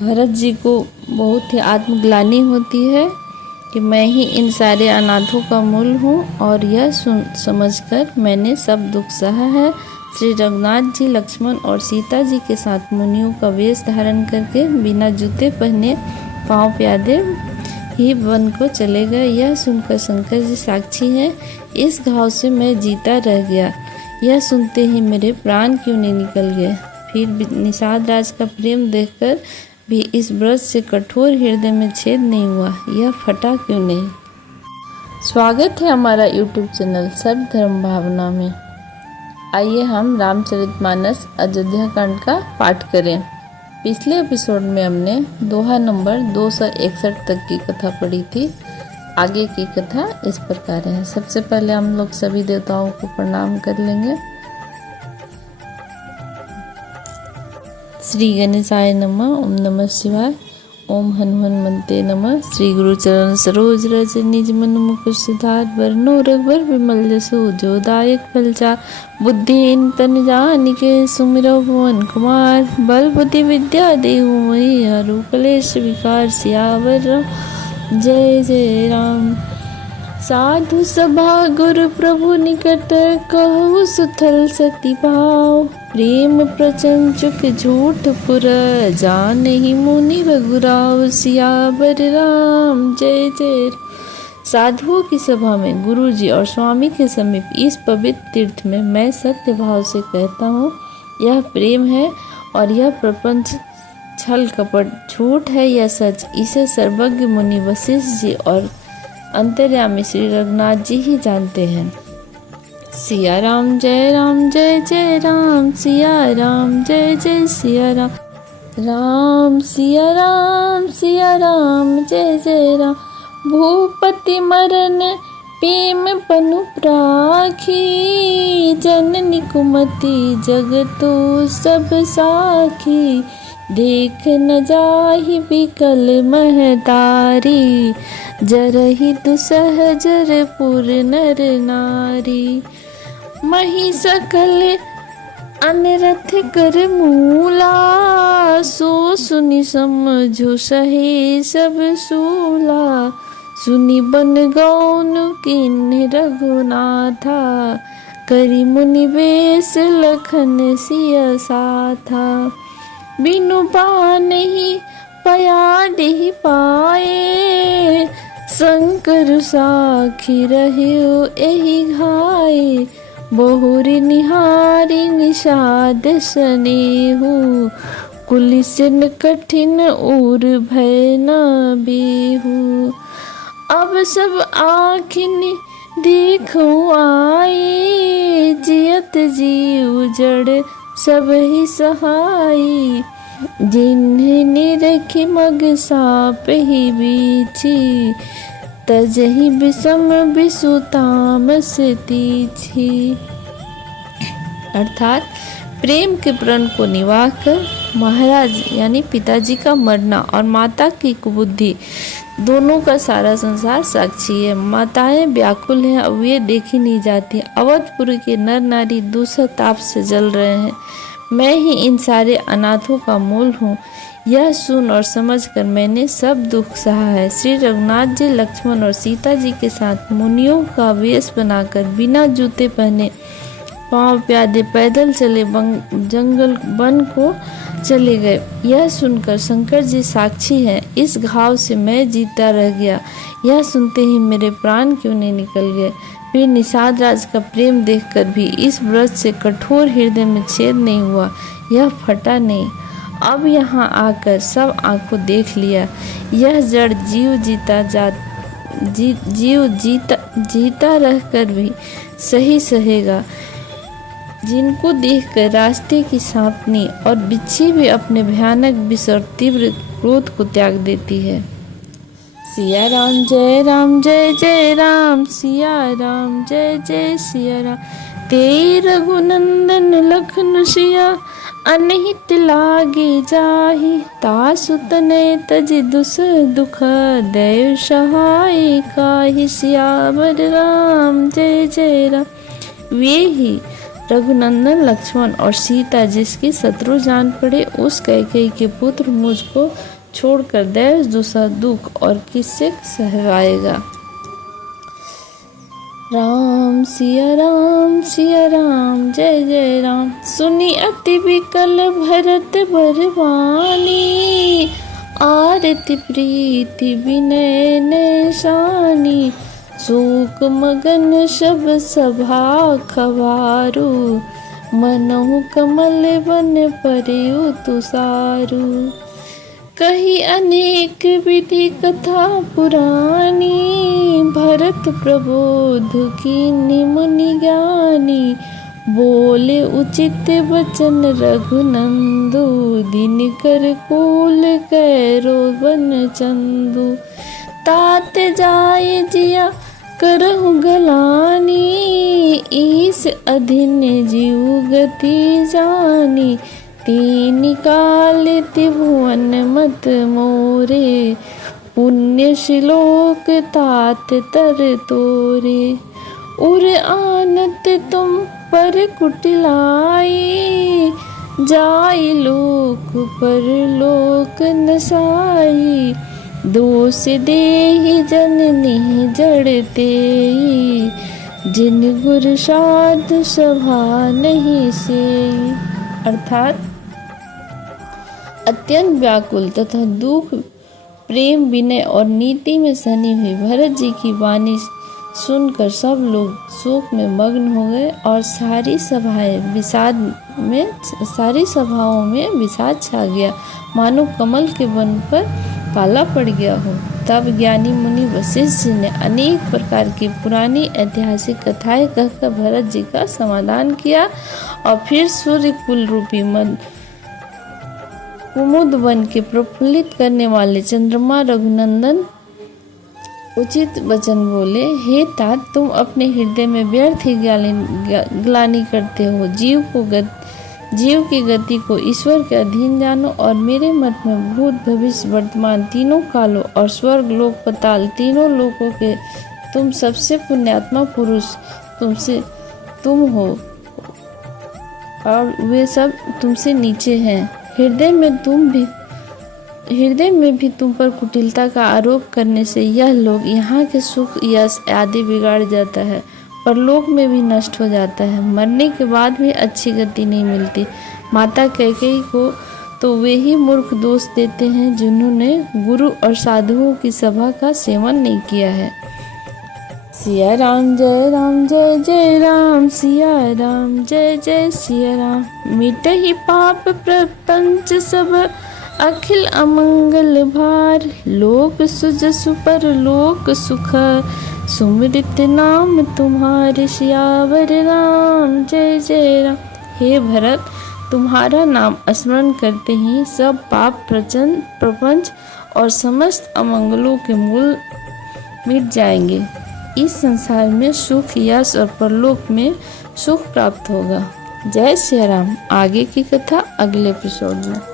भरत जी को बहुत ही आत्मग्लानि होती है कि मैं ही इन सारे अनाथों का मूल हूँ और यह समझकर मैंने सब दुख सहा है। श्री रघुनाथ जी लक्ष्मण और सीता जी के साथ मुनियों का वेश धारण करके बिना जूते पहने पांव प्यादे ही वन को चले गए। यह सुनकर शंकर जी साक्षी हैं, इस घाव से मैं जीता रह गया। यह सुनते ही मेरे प्राण क्यों नहीं निकल गए। फिर निषाद राज का प्रेम देखकर भी इस व्रत से कठोर हृदय में छेद नहीं हुआ, यह फटा क्यों नहीं। स्वागत है हमारा YouTube चैनल सर्व धर्म भावना में। आइए हम रामचरितमानस अयोध्या कांड का पाठ करें। पिछले एपिसोड में हमने दोहा नंबर 261 तक की कथा पढ़ी थी। आगे की कथा इस प्रकार है। सबसे पहले हम लोग सभी देवताओं को प्रणाम कर लेंगे। श्री गणेशाय नमः। ओम नमः शिवाय। ओम हनुमन्ते नमः। श्री गुरु चरण सरोज रज निज मन मुकुर सुधार वरनो रघुवर विमल जसु जो दायक फलचा बुद्धिहीन तन जानिके सुमिरो भुवन कुमार बल बुद्धि विद्या देहु मई हरु कलेश विकार सियावर जय जय राम। साधु सभा गुरु प्रभु निकट कहु सुथल सती भाव प्रेम प्रचंड चुक झूठ पुर जान ही मुनि रघुराव सियावर राम जय जय। साधुओं की सभा में गुरु जी और स्वामी के समीप इस पवित्र तीर्थ में मैं सत्य भाव से कहता हूँ, यह प्रेम है और यह प्रपंच छल कपट झूठ है या सच, इसे सर्वज्ञ मुनि वशिष्ठ जी और अंतर्यामी श्री रघुनाथ जी ही जानते हैं। सिया राम जय जय राम सिया राम जय जय सिया राम राम सिया राम जय जय राम। भूपति मरन प्रेम पनु प्राखी जननी कुमति जगतो सब साखी देख न जाहि बिकल महतारी जरहि दुसह जरपुर नर नारी। मही सकल अनरथ कर मूला सो सुनि समझो सहे सब सूला सुनि बन गौन किन्ह रघुनाथा करि मुनि बेस लखन सिय साथा। बिनु पानहि पया देहि पाए शंकर साखी रहियो एहि घाये बहुरी निहारी निषाद सनेहु कुलिसिन कठिन उर भय न बेहु। अब सब आखिन देखो आए जियत जीव जड़ सब ही सहाई जिन्हें निरखी मग साप ही बीछी तजहि विषम विषु तामस तीछी। अर्थात प्रेम के प्रण को निवाह कर महाराज यानी पिताजी का मरना और माता की कुबुद्धि दोनों का सारा संसार साक्षी है। माताएं व्याकुल हैं, अब ये देखी नहीं जाती। अवधपुर के नर नारी दूसरा ताप से जल रहे हैं। मैं ही इन सारे अनाथों का मूल हूँ, यह सुन और समझ कर मैंने सब दुख सहा है। श्री रघुनाथ जी लक्ष्मण और सीता जी के साथ मुनियों का वेश बनाकर बिना जूते पहने पांव प्यादे पैदल चले जंगल वन को चले गए। यह सुनकर शंकर जी साक्षी हैं, इस घाव से मैं जीता रह गया। यह सुनते ही मेरे प्राण क्यों नहीं निकल गए। फिर निषाद राज का प्रेम देखकर भी इस व्रत से कठोर हृदय में छेद नहीं हुआ, यह फटा नहीं। अब यहाँ आकर सब आंखों देख लिया, यह जड़ जीव जीता रहकर भी सही सहेगा। जिनको देखकर रास्ते की सांपनी और बिच्छी भी अपने भयानक विष और तीव्र क्रोध को त्याग देती है। सिया राम जय जय राम सिया राम जय जय सिया राम। तेई रघुनंदन लखन सिया अनहित लागे जाहि तासु तने तज दुस दुख दैव सहाय काहि सियावर राम जय जय राम। वे ही रघुनंदन लक्ष्मण और सीता जिसकी शत्रु जान पड़े, उस कैकेयी के पुत्र मुझको छोड़कर देश दूसरा दुख और किससे सहवाएगा। राम सिया राम जय जय राम। सुनी अति विकल भरत बरवानी, आरती प्रीति विनय नैशानी। शोक मगन शब सभा खवारू, मनहु कमल वन परयु तुषारू। कही अनेक विधि कथा पुरानी, भरत प्रबोध कीन्ही मुनि ज्ञानी। बोले उचित वचन रघुनंदु, दिनकर कुल कैरो वन चंदु। तात जाय जिया करहु गलानी, ईस अधीन जीव गति जानी। तीन काल त्रिभुवन मत मोरे, पुण्य श्लोक तात तर तोरे। उर आनत तुम पर कुटिलाई, जाई लोक पर लोक नसाई। दोष देहि जननी जड़ते, जिन गुर साधु सभा नहीं से। अर्थात अत्यंत व्याकुल तथा दुख, प्रेम, विनय और नीति में सनी हुई भरत जी की वाणी सुनकर सब लोग शोक में मग्न हो गए और सारी सभाओं में विषाद छा गया, मानो कमल के वन पर काला पड़ गया हो। तब ज्ञानी मुनि वशिष्ठ जी ने अनेक प्रकार की पुरानी ऐतिहासिक कथाएं कहकर भरत जी का समाधान किया और फिर सूर्य कुल रूपी मन कुमुद वन के प्रफुल्लित करने वाले चंद्रमा रघुनंदन उचित वचन बोले। हे तात, तुम अपने हृदय में व्यर्थ ही ग्लानि करते हो। जीव की गति को ईश्वर के अधीन जानो और मेरे मत में भूत भविष्य वर्तमान तीनों कालों और स्वर्ग लोक पाताल तीनों लोकों के तुम सबसे पुण्यात्मा पुरुष तुम हो और वे सब तुमसे नीचे हैं। हृदय में भी तुम पर कुटिलता का आरोप करने से यह लोग यहाँ के सुख यश आदि बिगाड़ जाता है, परलोक में भी नष्ट हो जाता है। मरने के बाद भी अच्छी गति नहीं मिलती। माता कैकेयी को तो वे ही मूर्ख दोष देते हैं जिन्होंने गुरु और साधुओं की सभा का सेवन नहीं किया है। सिया राम जय जय राम, सिया राम जय जय सिया राम। मिटे ही पाप प्रपंच सब अखिल अमंगल भार, लोक सुजसु पर लोक सुख, सुमृत नाम तुम्हारे सियावर राम जय जय राम। हे भरत, तुम्हारा नाम स्मरण करते ही सब पाप प्रपंच और समस्त अमंगलों के मूल मिट जाएंगे। इस संसार में सुख, यश और परलोक में सुख प्राप्त होगा। जय श्री राम। आगे की कथा अगले एपिसोड में।